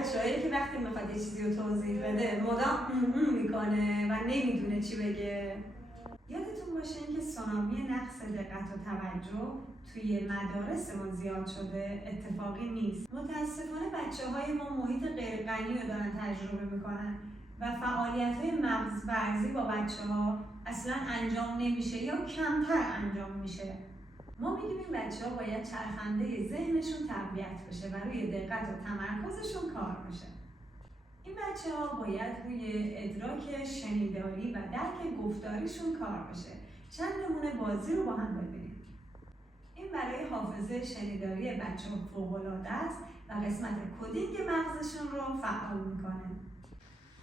بچه‌هایی که وقتی میخواد یه چیزی رو توضیح بده مدام میکنه و نمیدونه چی بگه. یادتون باشه اینکه سونامی نقص دقت و توجه توی مدارسمون زیاد شده اتفاقی نیست. متاسفانه بچه‌های ما محیط غیر غنی رو دارن تجربه میکنن و فعالیت‌های مغز ورزی با بچه‌ها اصلا انجام نمیشه یا کمتر انجام میشه. ما میگیم این بچه‌ها باید چرخنده ذهنشون تقویت بشه و روی دقت و تمرکزشون کار بشه. این بچه‌ها باید روی ادراک شنیداری و درک گفتاریشون کار بشه. چند نمونه بازی رو با هم ببینیم. این برای حافظه شنیداری بچه‌ها فوق‌العاده است و قسمت کدینگ مغزشون رو فعال میکنه.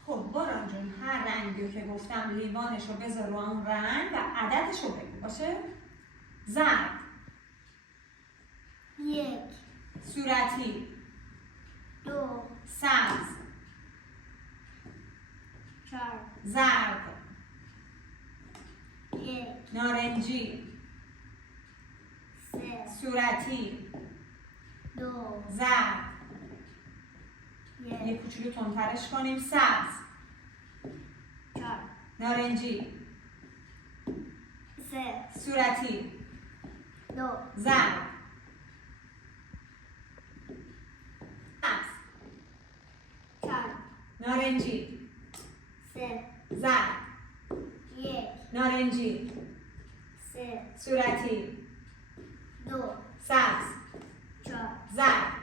خب باران جون، هر رنگی رو که گفتم لیوانش رو بذار رو اون رنگ و عددش رو بگو باشه. زرد 1 صورتی 2 سبز 4 زرد 1 نارنجی 3 صورتی 2 زرد 1 یه کوچولو تندترش کنیم. سبز 4 نارنجی 3 صورتی 2 زرد سبز 4 نارنجی 3 زرد 1 نارنجی 3 صورتی 2 سبز 4 زرد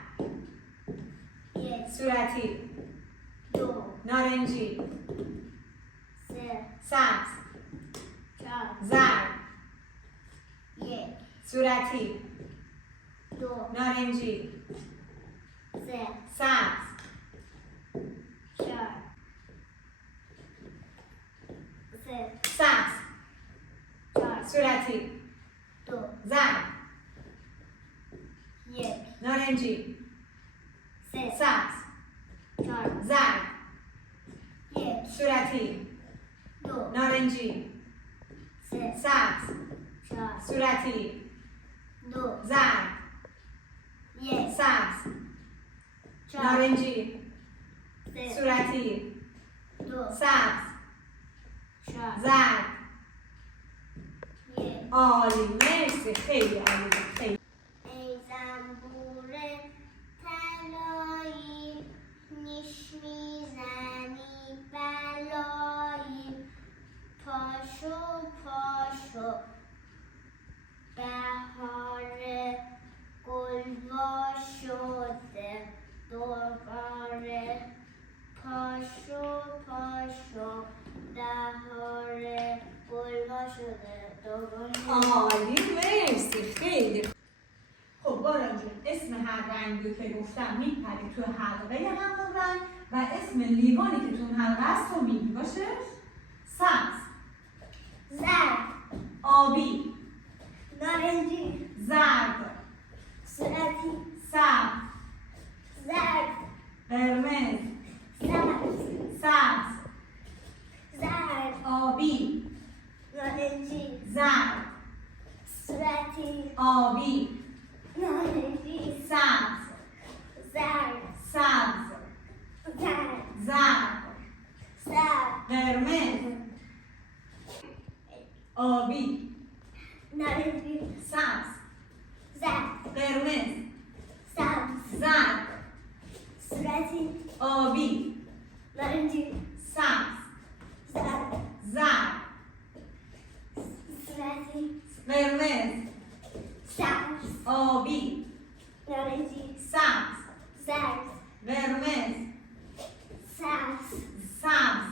1 صورتی 2 نارنجی 3 سبز 4 زرد 1 صورتی 2 نارنجی 3 سبز 4 3 سبز 4 صورتی 2 زرد 1 نارنجی 3 سبز 4 زرد 1 صورتی 2 نارنجی 3 سبز 4 صورتی 2 زرد 1 سبز 4 نارنجی 3 صورتی 2 سبز 4 زرد 1 عالی، مرسی، خیلی عالی، خیلی. ای زنبور طلایی نیش میزنی بلایی پاشو پاشو بهار گل وا شده دوباره پاشو پاشو بهار گل وا شده دوباره. عالی، مرسی، خیلی. خب باران جون، اسم هر رنگی که گفتم میپری تو حلقه همون رنگ و اسم لیوانی که تو اون حلقه است رو میگی باشه. سبز زرد آبی نارنجی زرد صورتی سبز زرد قرمز سبز سبز زرد آبی نارنجی زرد صورتی آبی نارنجی سبز زرد سبز زرد زرد سبز قرمز آبی نارنجی سبز زرد قرمز سبز زرد صورتی آبی نارنجی سبز زرد زرد صورتی قرمز سبز آبی نارنجی سبز زرد قرمز سبز سبز